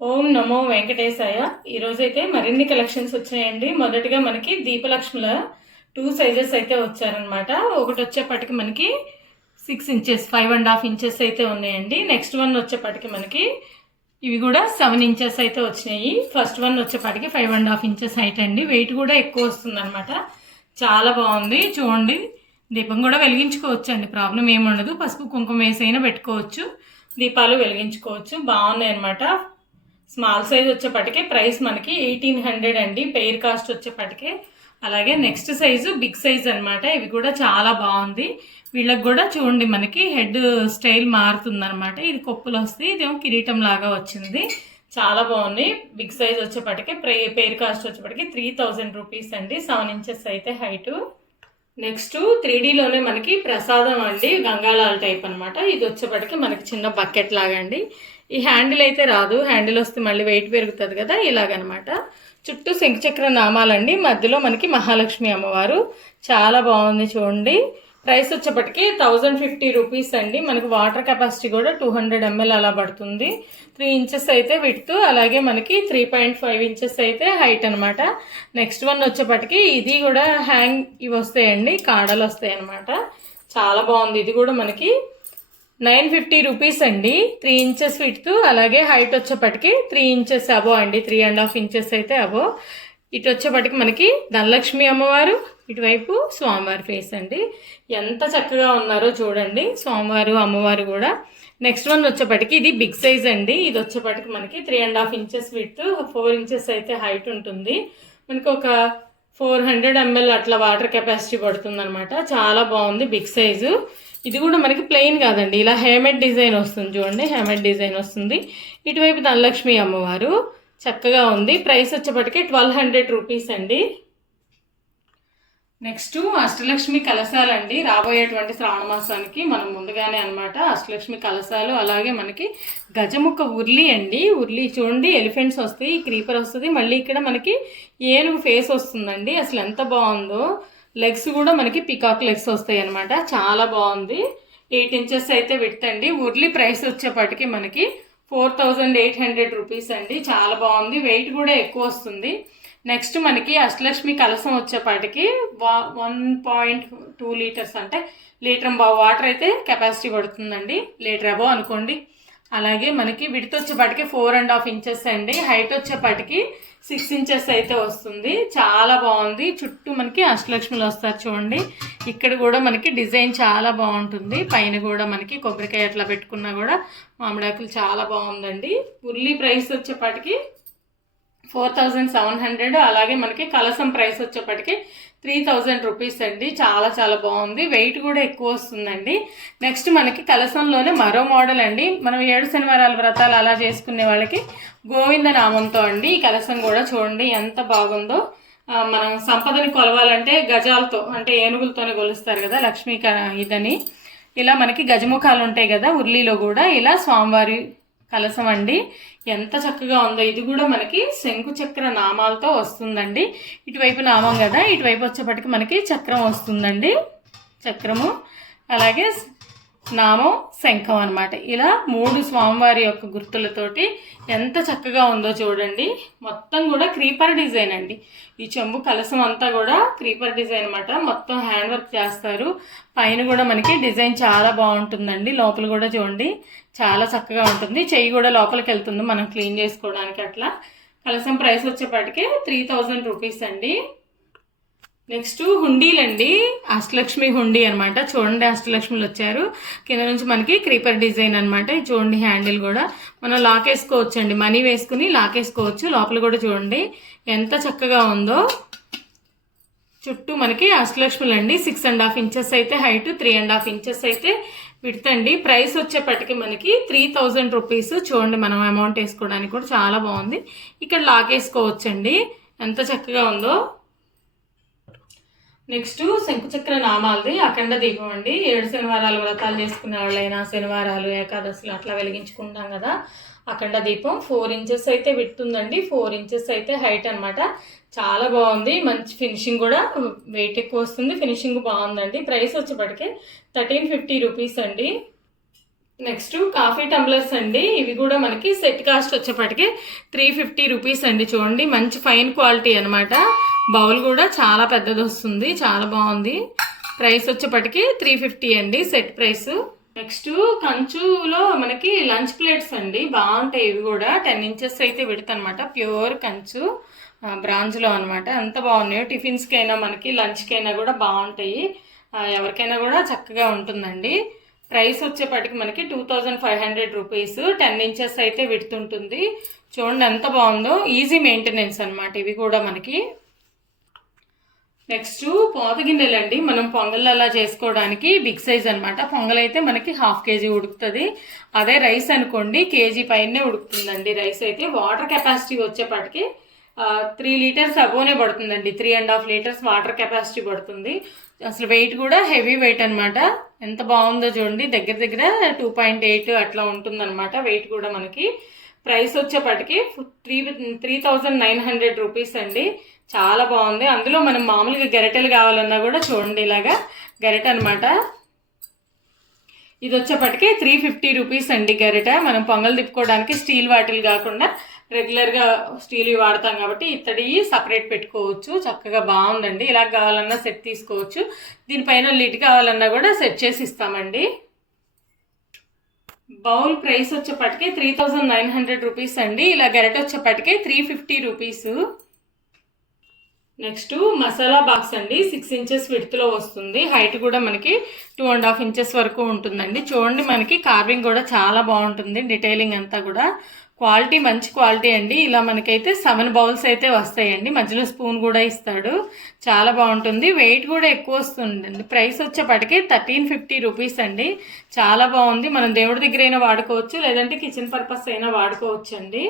ఓం నమో వెంకటేశాయ. ఈరోజైతే మరిన్ని కలెక్షన్స్ వచ్చాయండి. మొదటిగా మనకి దీపలక్ష్మిల 2 సైజెస్ అయితే వచ్చారనమాట. ఒకటి వచ్చేపటికి మనకి 6 ఇంచెస్ 5.5 ఇంచెస్ అయితే ఉన్నాయండి. నెక్స్ట్ వన్ వచ్చేపటికి మనకి ఇవి కూడా 7 ఇంచెస్ అయితే వచ్చినాయి. ఫస్ట్ వన్ వచ్చేపటికి 5.5 ఇంచెస్ హైట్ అండి. వెయిట్ కూడా ఎక్కువ వస్తుంది అనమాట. చాలా బాగుంది చూడండి. దీపం కూడా వెలిగించుకోవచ్చు అండి, ప్రాబ్లం ఏమి ఉండదు. పసుపు కుంకుమ వేసైనా పెట్టుకోవచ్చు, దీపాలు వెలిగించుకోవచ్చు. బాగున్నాయి అనమాట. స్మాల్ సైజ్ వచ్చేపటికే ప్రైస్ మనకి 1800 అండి, పెయిర్ కాస్ట్ వచ్చేపటికే. అలాగే నెక్స్ట్ సైజు బిగ్ సైజ్ అనమాట. ఇవి కూడా చాలా బాగుంది. వీళ్ళకి కూడా చూడండి మనకి హెడ్ స్టైల్ మారుతుంది అనమాట. ఇది కొప్పులు వస్తాయి, ఇదేమో కిరీటం లాగా వచ్చింది. చాలా బాగుంది. బిగ్ సైజ్ వచ్చేపటికి పెయిర్ కాస్ట్ వచ్చేపటికి 3000 రూపీస్ అండి. 7 ఇంచెస్ అయితే హైటు. నెక్స్ట్ 3Dలోనే మనకి ప్రసాదం అండి, గంగాలాల్ టైప్ అనమాట. ఇది వచ్చేపటికి మనకి చిన్న బకెట్ లాగా అండి. ఈ హ్యాండిల్ అయితే రాదు, హ్యాండిల్ వస్తే మళ్ళీ వెయిట్ పెరుగుతుంది కదా, ఇలాగనమాట. చుట్టూ శంఖచక్ర నామాలండి, మధ్యలో మనకి మహాలక్ష్మి అమ్మవారు. చాలా బాగుంది చూడండి. ప్రైస్ వచ్చేపటికి 1050 రూపీస్ అండి. మనకి వాటర్ కెపాసిటీ కూడా 200 ml అలా పడుతుంది. 3 ఇంచెస్ అయితే విడ్త్, అలాగే మనకి 3.5 ఇంచెస్ అయితే హైట్ అనమాట. నెక్స్ట్ వన్ వచ్చేపటికి ఇది కూడా హ్యాంగ్ ఇవి వస్తాయండి, కాడలు వస్తాయి అనమాట. చాలా బాగుంది. ఇది కూడా మనకి 950 రూపీస్ అండి. 3 ఇంచెస్ విడ్త్, అలాగే హైట్ వచ్చేపటికి 3 ఇంచెస్ అబో అండి, 3.5 ఇంచెస్ అయితే అబో. ఇటు వచ్చేపటికి మనకి ధనలక్ష్మి అమ్మవారు, ఇటువైపు స్వామివారి ఫేస్ అండి. ఎంత చక్కగా ఉన్నారో చూడండి స్వామివారు అమ్మవారు కూడా. నెక్స్ట్ వన్ వచ్చేపటికి ఇది బిగ్ సైజ్ అండి. ఇది వచ్చేపటికి మనకి 3.5 ఇంచెస్ విడ్త్, 4 ఇంచెస్ అయితే హైట్ ఉంటుంది. మనకి ఒక 400 ml అట్లా వాటర్ కెపాసిటీ పడుతుంది అనమాట. చాలా బాగుంది, బిగ్ సైజు. ఇది కూడా మనకి ప్లెయిన్ కాదండి, ఇలా హేమెడ్ డిజైన్ వస్తుంది చూడండి, హేమెడ్ డిజైన్ వస్తుంది. ఇటువైపు ధనలక్ష్మి అమ్మవారు చక్కగా ఉంది. ప్రైస్ వచ్చేపటికి 1200 రూపీస్ అండి. నెక్స్ట్ అష్టలక్ష్మి కలశాలు అండి. రాబోయేటువంటి శ్రావణ మాసానికి మనం ముందుగానే అనమాట అష్టలక్ష్మి కలశాలు, అలాగే మనకి గజముఖ ఉర్లి అండి. ఉర్లి చూడండి, ఎలిఫెంట్స్ వస్తాయి, క్రీపర్ వస్తుంది, మళ్ళీ ఇక్కడ మనకి ఏనుగు ఫేస్ వస్తుందండి. అసలు ఎంత బాగుందో. లెగ్స్ కూడా మనకి పికాక్ లెగ్స్ వస్తాయి అనమాట. చాలా బాగుంది. 8 ఇంచెస్ అయితే విడతండి. ఉర్లి ప్రైస్ వచ్చేపటికి మనకి 4800 రూపీస్ అండి. చాలా బాగుంది, వెయిట్ కూడా ఎక్కువ వస్తుంది. నెక్స్ట్ మనకి అష్టలక్ష్మి కలసం వచ్చేపాటికి 1.2 లీటర్స్ అంటే లీటర్ వాటర్ అయితే కెపాసిటీ పడుతుందండి, లీటర్ అబో అనుకోండి. అలాగే మనకి విడత వచ్చేపాటికి 4.5 ఇంచెస్ అండి, హైట్ వచ్చేపాటికి 6 ఇంచెస్ అయితే వస్తుంది. చాలా బాగుంది. చుట్టూ మనకి అష్టలక్ష్మిలు వస్తారు చూడండి. ఇక్కడ కూడా మనకి డిజైన్ చాలా బాగుంటుంది. పైన కూడా మనకి కొబ్బరికాయ అట్లా పెట్టుకున్నా కూడా మామిడాకులు చాలా బాగుందండి. ఉల్లి ప్రైస్ వచ్చేపాటికి 4700. అలాగే మనకి కలసం ప్రైస్ వచ్చేప్పటికి 3000 రూపీస్ అండి. చాలా చాలా బాగుంది, వెయిట్ కూడా ఎక్కువ వస్తుందండి. నెక్స్ట్ మనకి కలసంలోనే మరో మోడల్ అండి. మనం 7 శనివారాల వ్రతాలు అలా చేసుకునే వాళ్ళకి గోవింద నామంతో అండి. ఈ కలసం కూడా చూడండి ఎంత బాగుందో. మనం సంపదని కొలవాలంటే గజాలతో అంటే ఏనుగులతోనే కొలుస్తారు కదా లక్ష్మీ ఇదని. ఇలా మనకి గజముఖాలు ఉంటాయి కదా ఉర్లీలో కూడా, ఇలా స్వామివారి కలసం అండి. ఎంత చక్కగా ఉందో. ఇది కూడా మనకి శంకు చక్ర నామాలతో వస్తుందండి. ఇటువైపు నామం కదా, ఇటువైపు వచ్చేపటికి మనకి చక్రం వస్తుందండి, చక్రము, అలాగే నామం, శంఖం అనమాట. ఇలా 3 స్వామివారి యొక్క గుర్తులతోటి ఎంత చక్కగా ఉందో చూడండి. మొత్తం కూడా క్రీపర్ డిజైన్ అండి. ఈ చెంబు కలసం అంతా కూడా క్రీపర్ డిజైన్ అనమాట. మొత్తం హ్యాండ్ వర్క్ చేస్తారు. పైన కూడా మనకి డిజైన్ చాలా బాగుంటుందండి. లోపల కూడా చూడండి చాలా చక్కగా ఉంటుంది. చెయ్యి కూడా లోపలికి వెళ్తుంది మనం క్లీన్ చేసుకోవడానికి అట్లా. కలసం ప్రైస్ వచ్చేపటికి 3000 రూపీస్ అండి. నెక్స్ట్ హుండీలండి. అష్టలక్ష్మి హుండీ అనమాట. చూడండి అష్టలక్ష్మిలు వచ్చారు. కింద నుంచి మనకి క్రీపర్ డిజైన్ అనమాట. చూడండి హ్యాండిల్ కూడా మనం లాక్ వేసుకోవచ్చు అండి, మనీ వేసుకుని లాక్ వేసుకోవచ్చు. లోపల కూడా చూడండి ఎంత చక్కగా ఉందో. చుట్టూ మనకి అష్టలక్ష్మిలు అండి. 6.5 ఇంచెస్ అయితే హైట్, 3.5 ఇంచెస్ అయితే విడ్త్ అండి. ప్రైస్ వచ్చేపటికి మనకి 3000 రూపీస్. చూడండి మనం అమౌంట్ వేసుకోవడానికి కూడా చాలా బాగుంది. ఇక్కడ లాక్ వేసుకోవచ్చండి, ఎంత చక్కగా ఉందో. నెక్స్ట్ శంకుచక్ర నామాలది అఖండ దీపం అండి. 7 శనివారాలు వ్రతాలు చేసుకునే వాళ్ళైనా శనివారాలు ఏకాదశులు అట్లా వెలిగించుకుంటాం కదా, అఖండ దీపం. 4 ఇంచెస్ అయితే విడుతుందండి, 4 ఇంచెస్ అయితే హైట్ అనమాట. చాలా బాగుంది, మంచి ఫినిషింగ్ కూడా, వెయిట్ ఎక్కువ వస్తుంది, ఫినిషింగ్ బాగుందండి. ప్రైస్ వచ్చేప్పటికే 1350 రూపీస్ అండి. నెక్స్ట్ కాఫీ టంబ్లర్స్ అండి. ఇవి కూడా మనకి సెట్ కాస్ట్ వచ్చేప్పటికి 350 రూపీస్ అండి. చూడండి మంచి ఫైన్ క్వాలిటీ అనమాట. బౌల్ కూడా చాలా పెద్దది వస్తుంది, చాలా బాగుంది. ప్రైస్ వచ్చేప్పటికి 350 అండి సెట్ ప్రైస్. నెక్స్ట్ కంచులో మనకి లంచ్ ప్లేట్స్ అండి, బాగుంటాయి ఇవి కూడా. 10 ఇంచెస్ అయితే విడత అనమాట, ప్యూర్ కంచు బ్రాంజ్లో అనమాట. ఎంత బాగున్నాయో, టిఫిన్స్కైనా మనకి లంచ్కైనా కూడా బాగుంటాయి. ఎవరికైనా కూడా చక్కగా ఉంటుందండి. ప్రైస్ వచ్చేప్పటికి మనకి 2500 రూపీస్. 10 ఇంచెస్ అయితే విడుతుంటుంది. చూడండి ఎంత బాగుందో, ఈజీ మెయింటెనెన్స్ అనమాట ఇవి కూడా మనకి. నెక్స్ట్ పోత గిన్నెలు అండి. మనం పొంగల్ అలా చేసుకోవడానికి బిగ్ సైజ్ అనమాట. పొంగల్ అయితే మనకి 1/2 కేజీ ఉడుకుతుంది. అదే రైస్ అనుకోండి కేజీ పైనే ఉడుకుతుందండి రైస్ అయితే. వాటర్ కెపాసిటీ వచ్చేప్పటికి 3 లీటర్స్ అబోనే పడుతుందండి. 3.5 లీటర్స్ వాటర్ కెపాసిటీ పడుతుంది. అసలు వెయిట్ కూడా హెవీ వెయిట్ అనమాట. ఎంత బాగుందో చూడండి, దగ్గర దగ్గర 2.8 అట్లా ఉంటుందన్నమాట వెయిట్ కూడా మనకి. ప్రైస్ వచ్చేప్పటికి 3900 రూపీస్ అండి. చాలా బాగుంది. అందులో మనం మామూలుగా గరిటెలు కావాలన్నా కూడా చూడండి ఇలాగా గరిటె అనమాట. ఇది వచ్చేప్పటికి 350 రూపీస్ అండి గరిట. మనం పొంగల్ తిప్పుకోవడానికి స్టీల్ వాటిల్ కాకుండా రెగ్యులర్గా స్టీల్ వాడతాం కాబట్టి ఇత్తడి సపరేట్ పెట్టుకోవచ్చు. చక్కగా బాగుందండి. ఇలా కావాలన్నా సెట్ తీసుకోవచ్చు. దీనిపైన లిడ్ కావాలన్నా కూడా సెట్ చేసి ఇస్తామండి. బౌల్ ప్రైస్ వచ్చేప్పటికి 3900 రూపీస్ అండి. ఇలా గరిట వచ్చేప్పటికి 350 రూపీస్. నెక్స్ట్ మసాలా బాక్స్ అండి. 6 ఇంచెస్ విడ్త్లో వస్తుంది. హైట్ కూడా మనకి 2.5 ఇంచెస్ వరకు ఉంటుందండి. చూడండి మనకి కార్వింగ్ కూడా చాలా బాగుంటుంది. డీటెయిలింగ్ అంతా కూడా క్వాలిటీ మంచి క్వాలిటీ అండి. ఇలా మనకైతే 7 బౌల్స్ అయితే వస్తాయండి. మధ్యలో స్పూన్ కూడా ఇస్తాడు. చాలా బాగుంటుంది. వెయిట్ కూడా ఎక్కువ వస్తుందండి. ప్రైస్ వచ్చేప్పటికి 1350 రూపీస్ అండి. చాలా బాగుంది. మనం దేవుడి దగ్గర అయినా వాడుకోవచ్చు, లేదంటే కిచెన్ పర్పస్ అయినా వాడుకోవచ్చు అండి.